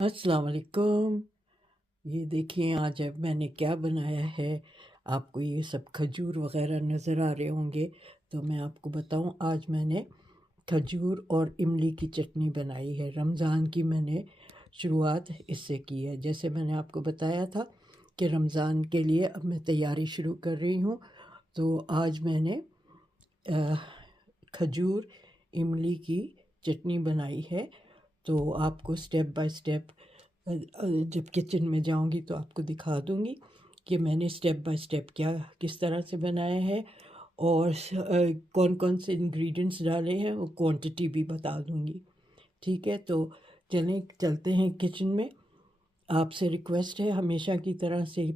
अस्सलाम वालेकुम। ये देखिए आज अब मैंने क्या बनाया है। आपको ये सब खजूर वग़ैरह नज़र आ रहे होंगे, तो मैं आपको बताऊं, आज मैंने खजूर और इमली की चटनी बनाई है। रमज़ान की मैंने शुरुआत इससे की है। जैसे मैंने आपको बताया था कि रमज़ान के लिए अब मैं तैयारी शुरू कर रही हूँ, तो आज मैंने अ, खजूर इमली की चटनी बनाई है। तो आपको स्टेप बाय स्टेप जब किचन में जाऊंगी तो आपको दिखा दूंगी कि मैंने स्टेप बाय स्टेप क्या किस तरह से बनाया है, और कौन कौन से इंग्रेडिएंट्स डाले हैं वो क्वांटिटी भी बता दूंगी। ठीक है, तो चलते हैं किचन में। आपसे रिक्वेस्ट है हमेशा की तरह से,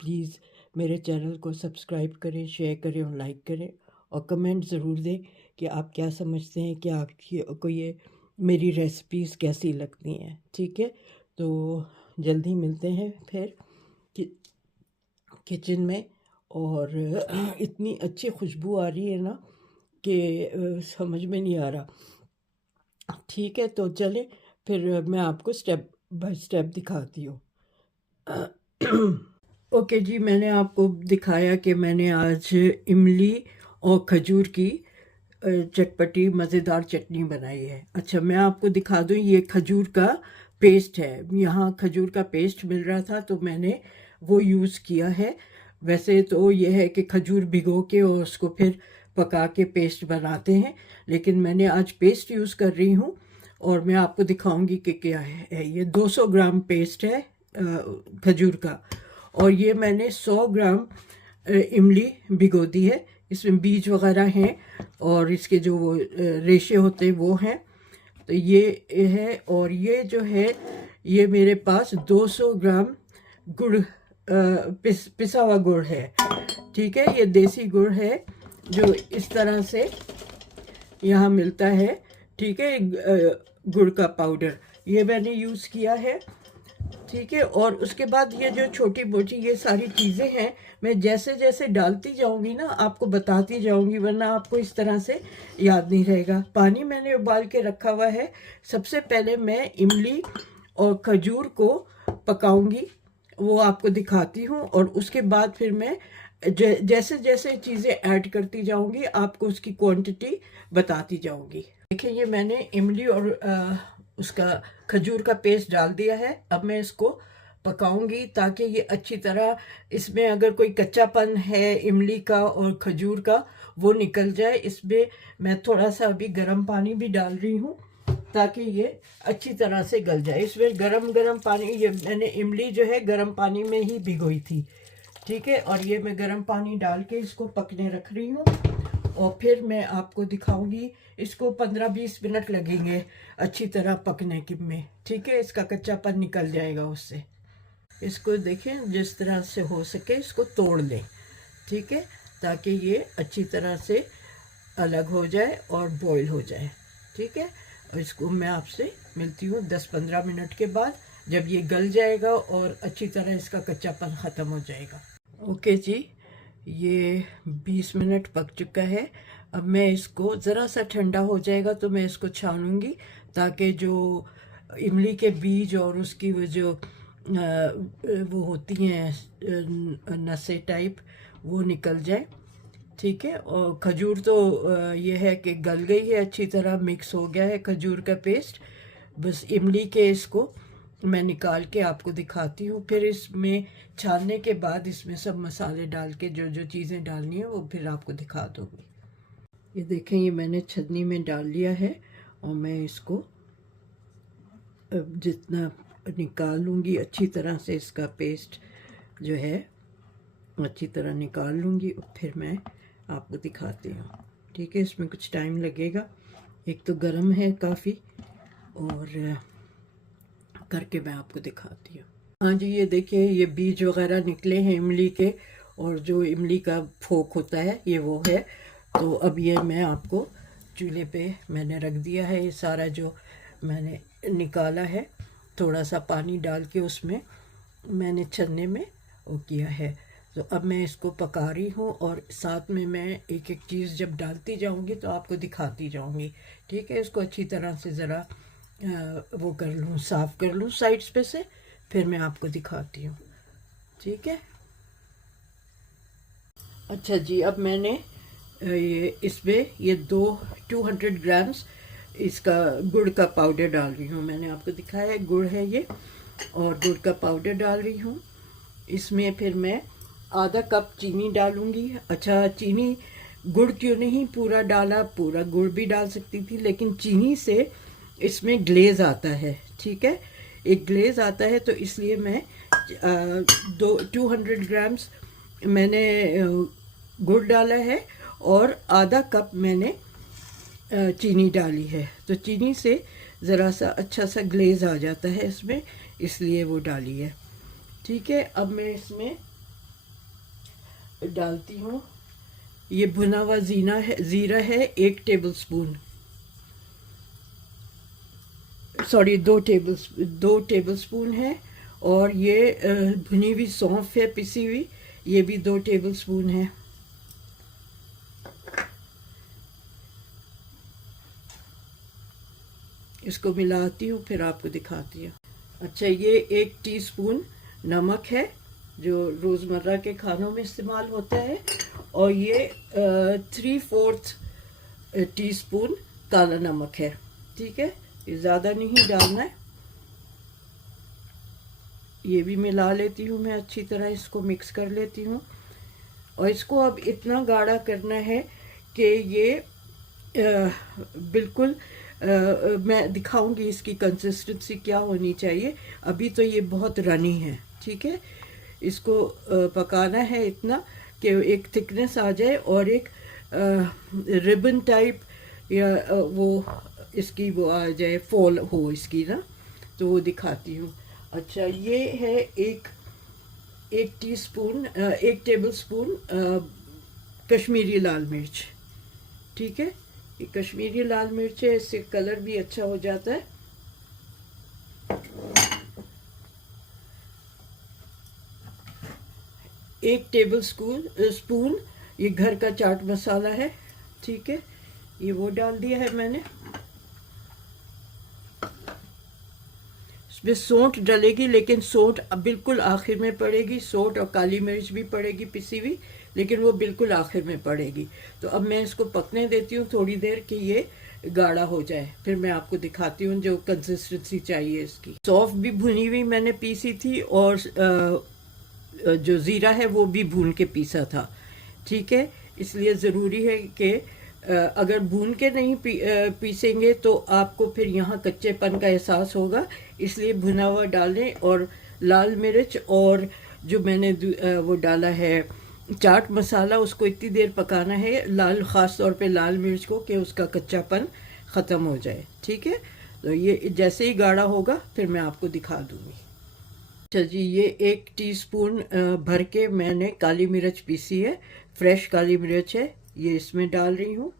प्लीज़ मेरे चैनल को सब्सक्राइब करें, शेयर करें और लाइक करें, और कमेंट ज़रूर दें कि आप क्या समझते हैं कि आपको ये मेरी रेसिपीज़ कैसी लगती हैं। ठीक है, तो जल्दी मिलते हैं फिर कि किचन में। और इतनी अच्छी खुशबू आ रही है ना कि समझ में नहीं आ रहा। ठीक है, तो चलें फिर मैं आपको स्टेप बाय स्टेप दिखाती हूँ। ओके जी, मैंने आपको दिखाया कि मैंने आज इमली और खजूर की चटपटी मज़ेदार चटनी बनाई है। अच्छा, मैं आपको दिखा दूँ, ये खजूर का पेस्ट है। यहाँ खजूर का पेस्ट मिल रहा था तो मैंने वो यूज़ किया है। वैसे तो ये है कि खजूर भिगो के और उसको फिर पका के पेस्ट बनाते हैं, लेकिन मैंने आज पेस्ट यूज़ कर रही हूँ और मैं आपको दिखाऊंगी कि क्या है। ये 200 ग्राम पेस्ट है खजूर का, और ये मैंने 100 ग्राम इमली भिगो दी है। इसमें बीज वगैरह हैं और इसके जो वो रेशे होते हैं वो हैं। तो ये है, और ये जो है ये मेरे पास 200 ग्राम गुड़ पिसा हुआ गुड़ है। ठीक है, ये देसी गुड़ है जो इस तरह से यहाँ मिलता है। ठीक है, गुड़ का पाउडर ये मैंने यूज़ किया है। ठीक है, और उसके बाद ये जो छोटी मोटी ये सारी चीज़ें हैं, मैं जैसे जैसे डालती जाऊंगी ना आपको बताती जाऊंगी, वरना आपको इस तरह से याद नहीं रहेगा। पानी मैंने उबाल के रखा हुआ है। सबसे पहले मैं इमली और खजूर को पकाऊंगी, वो आपको दिखाती हूँ, और उसके बाद फिर मैं जैसे जैसे चीज़ें ऐड करती जाऊंगी आपको उसकी क्वांटिटी बताती जाऊंगी। देखिए, ये मैंने इमली और उसका खजूर का पेस्ट डाल दिया है। अब मैं इसको पकाऊंगी ताकि ये अच्छी तरह, इसमें अगर कोई कच्चापन है इमली का और खजूर का वो निकल जाए। इसमें मैं थोड़ा सा अभी गर्म पानी भी डाल रही हूँ ताकि ये अच्छी तरह से गल जाए। इसमें गरम गरम पानी, ये मैंने इमली जो है गरम पानी में ही भिगोई थी। ठीक है, और ये मैं गरम पानी डाल के इसको पकने रख रही हूँ, और फिर मैं आपको दिखाऊंगी। इसको 15-20 मिनट लगेंगे अच्छी तरह पकने की में। ठीक है, इसका कच्चापन निकल जाएगा उससे। इसको देखें, जिस तरह से हो सके इसको तोड़ लें। ठीक है, ताकि ये अच्छी तरह से अलग हो जाए और बॉईल हो जाए। ठीक है, और इसको मैं आपसे मिलती हूँ 10-15 मिनट के बाद, जब ये गल जाएगा और अच्छी तरह इसका कच्चापन ख़त्म हो जाएगा। ओके जी, ये 20 मिनट पक चुका है। अब मैं इसको ज़रा सा ठंडा हो जाएगा तो मैं इसको छानूंगी, ताकि जो इमली के बीज और उसकी वो जो वो होती हैं नसें टाइप, वो निकल जाए। ठीक है, और खजूर तो ये है कि गल गई है, अच्छी तरह मिक्स हो गया है खजूर का पेस्ट। बस इमली के इसको मैं निकाल के आपको दिखाती हूँ। फिर इसमें छानने के बाद इसमें सब मसाले डाल के जो जो चीज़ें डालनी है वो फिर आपको दिखा दूँगी। ये देखें, ये मैंने छन्नी में डाल लिया है, और मैं इसको अब जितना निकाल लूँगी अच्छी तरह से, इसका पेस्ट जो है अच्छी तरह निकाल लूँगी, फिर मैं आपको दिखाती हूँ। ठीक है, इसमें कुछ टाइम लगेगा, एक तो गर्म है काफ़ी, और करके मैं आपको दिखाती हूँ। हाँ जी, ये देखिए, ये बीज वगैरह निकले हैं इमली के, और जो इमली का फोक होता है ये वो है। तो अब ये मैं आपको चूल्हे पे मैंने रख दिया है। ये सारा जो मैंने निकाला है, थोड़ा सा पानी डाल के उसमें मैंने छन्ने में वो किया है। तो अब मैं इसको पका रही हूँ, और साथ में मैं एक एक चीज़ जब डालती जाऊँगी तो आपको दिखाती जाऊँगी। ठीक है, इसको अच्छी तरह से ज़रा वो कर लूँ, साफ़ कर लूँ साइड्स पे से, फिर मैं आपको दिखाती हूँ। ठीक है। अच्छा जी, अब मैंने ये इसमें ये 200 ग्राम्स इसका गुड़ का पाउडर डाल रही हूँ। मैंने आपको दिखाया है गुड़ है ये, और गुड़ का पाउडर डाल रही हूँ। इसमें फिर मैं आधा कप चीनी डालूँगी। अच्छा, चीनी गुड़ क्यों नहीं पूरा डाला, पूरा गुड़ भी डाल सकती थी, लेकिन चीनी से इसमें ग्लेज़ आता है। ठीक है, एक ग्लेज़ आता है, तो इसलिए मैं 200 ग्राम्स मैंने गुड़ डाला है और आधा कप मैंने चीनी डाली है। तो चीनी से ज़रा सा अच्छा सा ग्लेज़ आ जाता है इसमें, इसलिए वो डाली है। ठीक है, अब मैं इसमें डालती हूँ, ये भुना हुआ ज़ीरा है 1 table spoon, sorry 2 table spoon है। और ये भुनी हुई सौंफ है पिसी हुई, ये भी 2 टेबल स्पून है। इसको मिलाती हूँ, फिर आपको दिखाती हूँ। अच्छा, ये 1 टीस्पून नमक है जो रोज़मर्रा के खानों में इस्तेमाल होता है, और ये 3/4 टीस्पून काला नमक है। ठीक है, ये ज़्यादा नहीं डालना है। ये भी मिला लेती हूँ मैं अच्छी तरह, इसको मिक्स कर लेती हूँ। और इसको अब इतना गाढ़ा करना है कि ये बिल्कुल मैं दिखाऊंगी इसकी कंसिस्टेंसी क्या होनी चाहिए। अभी तो ये बहुत रनी है। ठीक है, इसको पकाना है इतना कि एक थिकनेस आ जाए और एक रिबन टाइप या वो इसकी वो आ जाए, फॉल हो इसकी ना, तो वो दिखाती हूँ। अच्छा, ये है एक टेबल स्पून कश्मीरी लाल मिर्च। ठीक है, ये कश्मीरी लाल मिर्च है, इससे कलर भी अच्छा हो जाता है। एक टेबल स्पून ये घर का चाट मसाला है। ठीक है, ये वो डाल दिया है मैंने। इसमें सौंठ डलेगी, लेकिन सौंठ अब बिल्कुल आखिर में पड़ेगी। सौंठ और काली मिर्च भी पड़ेगी पिसी हुई, लेकिन वो बिल्कुल आखिर में पड़ेगी। तो अब मैं इसको पकने देती हूँ थोड़ी देर कि ये गाढ़ा हो जाए, फिर मैं आपको दिखाती हूँ जो कंसिस्टेंसी चाहिए इसकी। सौंफ भी भुनी हुई मैंने पीसी थी, और जो ज़ीरा है वो भी भून के पीसा था। ठीक है, इसलिए ज़रूरी है कि अगर भून के नहीं पीसेंगे तो आपको फिर यहाँ कच्चेपन का एहसास होगा, इसलिए भुना हुआ डालें। और लाल मिर्च और जो मैंने वो डाला है चाट मसाला, उसको इतनी देर पकाना है, ख़ास तौर पे लाल मिर्च को, कि उसका कच्चापन ख़त्म हो जाए। ठीक है, तो ये जैसे ही गाढ़ा होगा फिर मैं आपको दिखा दूँगी। अच्छा जी, ये 1 टीस्पून भर के मैंने काली मिर्च पीसी है, फ्रेश काली मिर्च है, ये इसमें डाल रही हूँ।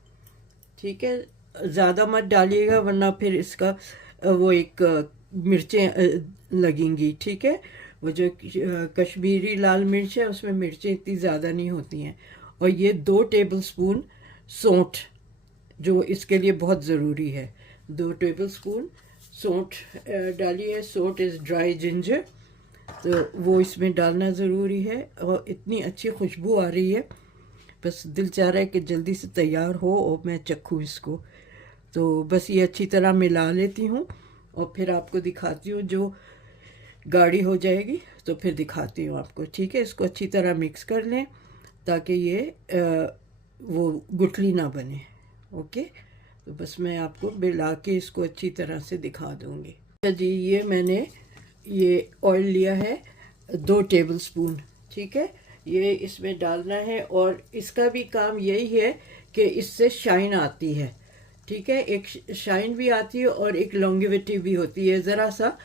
ठीक है, ज़्यादा मत डालिएगा वरना फिर इसका वो एक मिर्चें लगेंगी। ठीक है, वो जो कश्मीरी लाल मिर्च है उसमें मिर्चें इतनी ज़्यादा नहीं होती हैं। और ये 2 टेबल स्पून सौंठ, जो इसके लिए बहुत ज़रूरी है, 2 टेबल स्पून सौंठ डाली है। सौंठ इज़ ड्राई जिंजर, तो वो इसमें डालना ज़रूरी है। और इतनी अच्छी खुशबू आ रही है, बस दिल चाह रहा है कि जल्दी से तैयार हो और मैं चखूँ इसको। तो बस ये अच्छी तरह मिला लेती हूँ और फिर आपको दिखाती हूँ। जो गाढ़ी हो जाएगी तो फिर दिखाती हूँ आपको। ठीक है, इसको अच्छी तरह मिक्स कर लें ताकि ये वो गुठली ना बने। ओके, तो बस मैं आपको मिला के इसको अच्छी तरह से दिखा दूँगी। अच्छा जी, ये मैंने ये ऑयल लिया है 2 टेबल स्पून। ठीक है, ये इसमें डालना है, और इसका भी काम यही है कि इससे शाइन आती है। ठीक है, एक शाइन भी आती है और एक लॉन्गेविटी भी होती है, ज़रा सा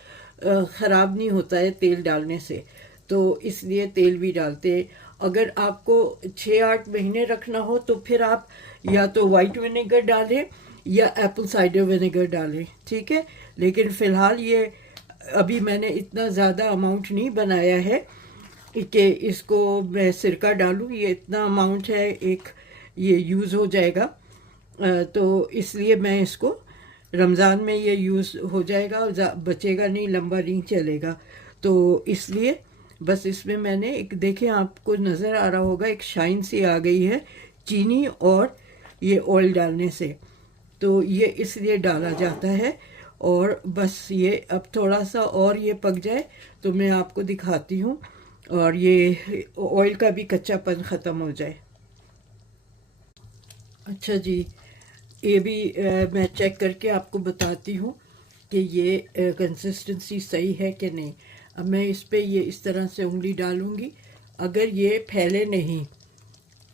ख़राब नहीं होता है तेल डालने से, तो इसलिए तेल भी डालते हैं। अगर आपको 6-8 महीने रखना हो तो फिर आप या तो वाइट विनेगर डालें या एप्पल साइडर विनेगर डालें। ठीक है, लेकिन फ़िलहाल ये अभी मैंने इतना ज़्यादा अमाउंट नहीं बनाया है कि इसको मैं सिरका डालूं। ये इतना अमाउंट है, एक ये यूज़ हो जाएगा, तो इसलिए मैं इसको रमज़ान में ये यूज़ हो जाएगा, बचेगा नहीं, लंबा नहीं चलेगा। तो इसलिए बस इसमें मैंने एक, देखें आपको नज़र आ रहा होगा, एक शाइन सी आ गई है चीनी और ये ऑयल डालने से। तो ये इसलिए डाला जाता है। और बस ये अब थोड़ा सा और ये पक जाए तो मैं आपको दिखाती हूँ, और ये ऑयल का भी कच्चापन ख़त्म हो जाए। अच्छा जी, ये भी मैं चेक करके आपको बताती हूँ कि ये कंसिस्टेंसी सही है कि नहीं। अब मैं इस पे ये इस तरह से उंगली डालूँगी, अगर ये फैले नहीं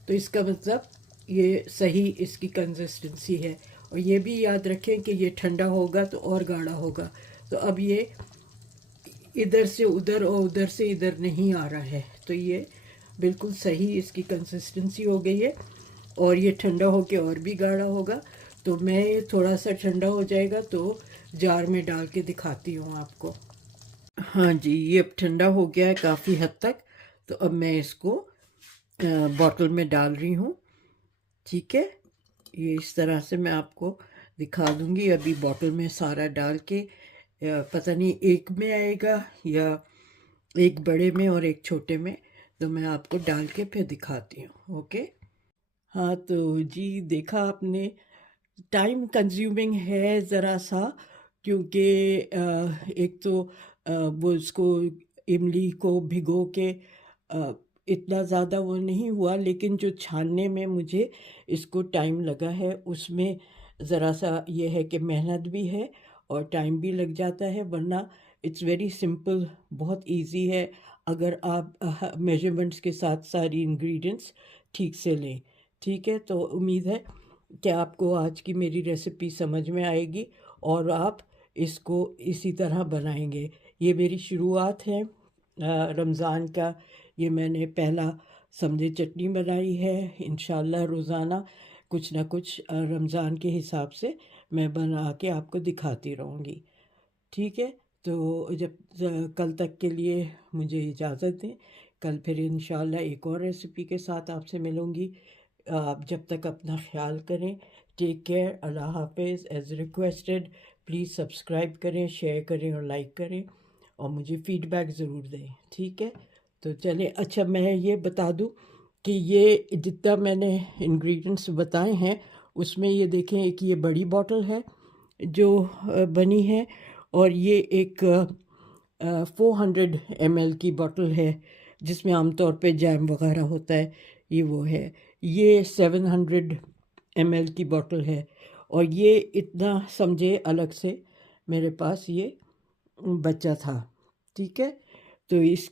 तो इसका मतलब ये सही इसकी कंसिस्टेंसी है। और ये भी याद रखें कि ये ठंडा होगा तो और गाढ़ा होगा। तो अब ये इधर से उधर और उधर से इधर नहीं आ रहा है, तो ये बिल्कुल सही इसकी कंसिस्टेंसी हो गई है। और ये ठंडा होके और भी गाढ़ा होगा। तो मैं ये थोड़ा सा ठंडा हो जाएगा तो जार में डाल के दिखाती हूँ आपको। हाँ जी, ये अब ठंडा हो गया है काफ़ी हद तक। तो अब मैं इसको बॉटल में डाल रही हूँ। ठीक है, ये इस तरह से मैं आपको दिखा दूँगी। अभी बॉटल में सारा डाल के पता नहीं एक में आएगा या एक बड़े में और एक छोटे में, तो मैं आपको डाल के फिर दिखाती हूँ। ओके। हाँ तो जी, देखा आपने, टाइम कंज्यूमिंग है ज़रा सा, क्योंकि एक तो वो उसको, इमली को भिगो के इतना ज़्यादा वो नहीं हुआ, लेकिन जो छानने में मुझे इसको टाइम लगा है उसमें ज़रा सा ये है कि मेहनत भी है और टाइम भी लग जाता है। वरना इट्स वेरी सिंपल, बहुत इजी है अगर आप मेजरमेंट्स के साथ सारी इंग्रेडिएंट्स ठीक से लें। ठीक है, तो उम्मीद है कि आपको आज की मेरी रेसिपी समझ में आएगी और आप इसको इसी तरह बनाएंगे। ये मेरी शुरुआत है रमज़ान का। ये मैंने पहला समझे चटनी बनाई है। इंशाल्लाह रोज़ाना कुछ ना कुछ रमज़ान के हिसाब से मैं बना के आपको दिखाती रहूँगी। ठीक है, तो जब कल तक के लिए मुझे इजाज़त दें। कल फिर इंशाल्लाह एक और रेसिपी के साथ आपसे मिलूँगी। आप जब तक अपना ख्याल करें। टेक केयर, अल्लाह हाफिज़। एज़ रिक्वेस्टेड, प्लीज़ सब्सक्राइब करें, शेयर करें और लाइक करें, और मुझे फ़ीडबैक ज़रूर दें। ठीक है, तो चलें। अच्छा, मैं ये बता दूं कि ये जितना मैंने इंग्रेडिएंट्स बताए हैं उसमें ये देखें, एक ये बड़ी बॉटल है जो बनी है, और ये एक 400 ml की बॉटल है जिसमें आमतौर पे जैम वगैरह होता है, ये वो है। ये 700 ml की बॉटल है, और ये इतना समझे अलग से मेरे पास ये बचा था। ठीक है, तो इस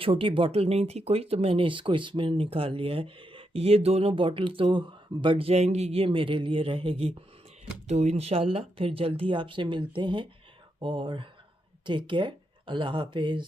छोटी बॉटल नहीं थी कोई, तो मैंने इसको इसमें निकाल लिया है। ये दोनों बॉटल तो बढ़ जाएंगी, ये मेरे लिए रहेगी। तो इंशाल्लाह फिर जल्दी आपसे मिलते हैं, और टेक केयर, अल्लाह हाफिज़।